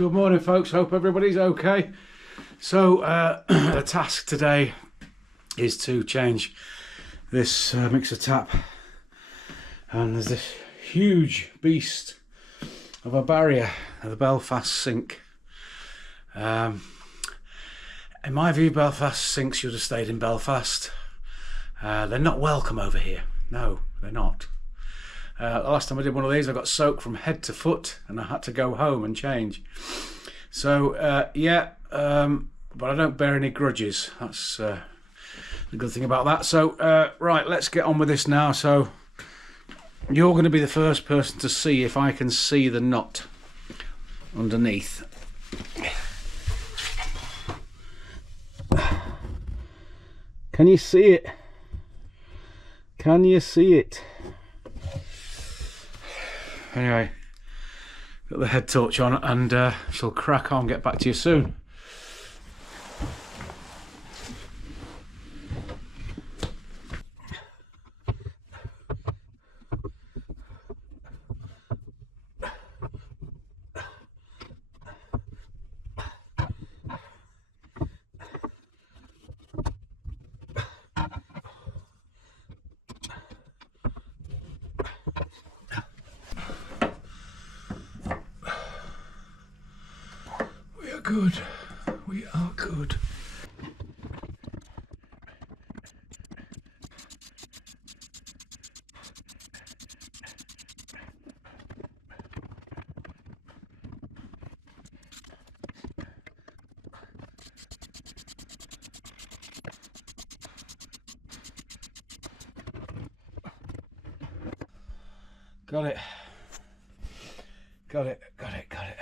Good morning, folks. Hope everybody's okay. So the task today is to change this mixer tap, and there's this huge beast of a barrier at the Belfast Sink. In my view, Belfast Sinks should have stayed in Belfast. They're not welcome over here. No, they're not. The last time I did one of these, I got soaked from head to foot and I had to go home and change. So but I don't bear any grudges. That's the good thing about that. So right, let's get on with this now. So you're going to be the first person to see if I can see the knot underneath. Can you see it? Can you see it? Anyway, got the head torch on and shall crack on, get back to you soon. Good. We are good. Got it. Got it. Got it. Got it.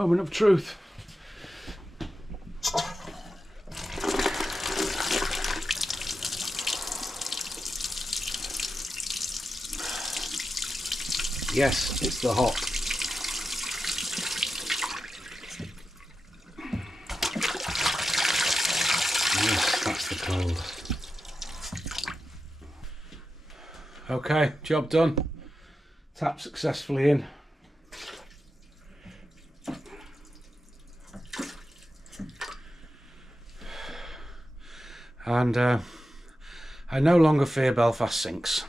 moment of truth. Yes, it's the hot. Yes, that's the cold. Okay, job done. Tap successfully in. And I no longer fear Belfast sinks.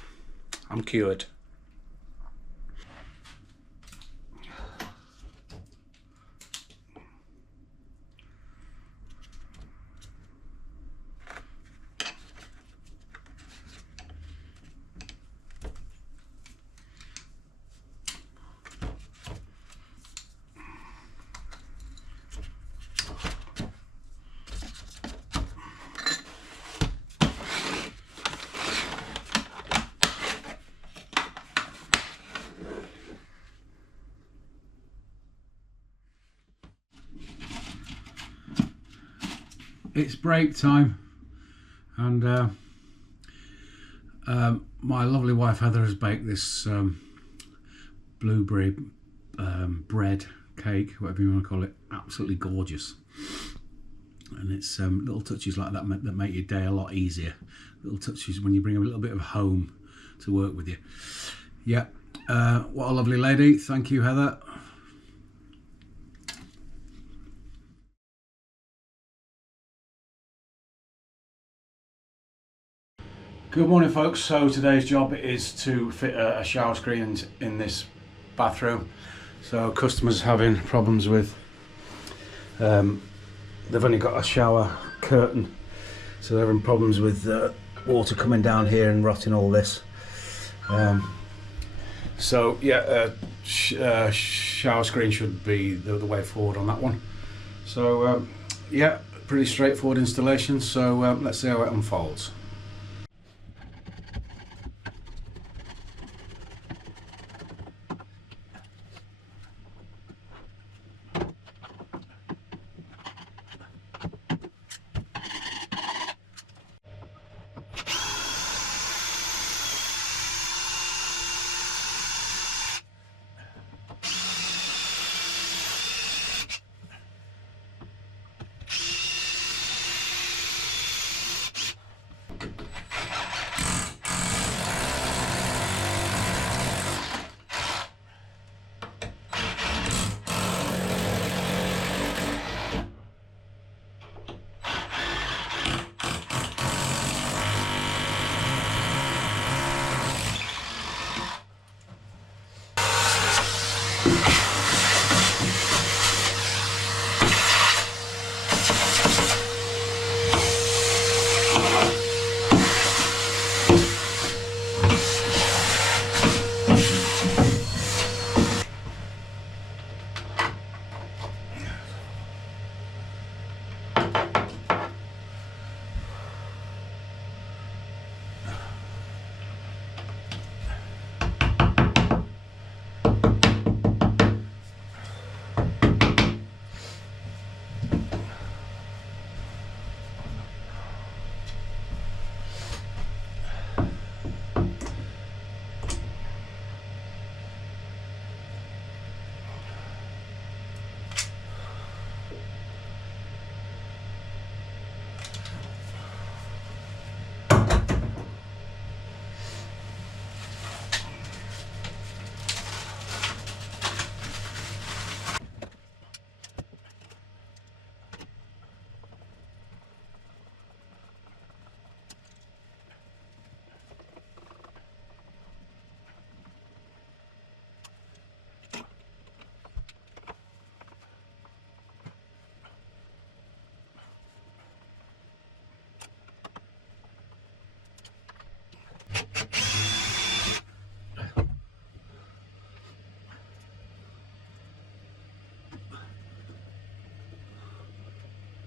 I'm cured. It's break time, and my lovely wife Heather has baked this blueberry bread cake, whatever you want to call it. Absolutely gorgeous, and it's little touches like that that make your day a lot easier. Little touches when you bring a little bit of home to work with you. Yeah, what a lovely lady. Thank you, Heather. Good morning, folks. So today's job is to fit a shower screen in this bathroom. So customers having problems with, they've only got a shower curtain, so they're having problems with water coming down here and rotting all this. So yeah, shower screen should be the way forward on that one. So yeah, pretty straightforward installation. So let's see how it unfolds.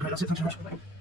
Right, that's it. Thanks very much.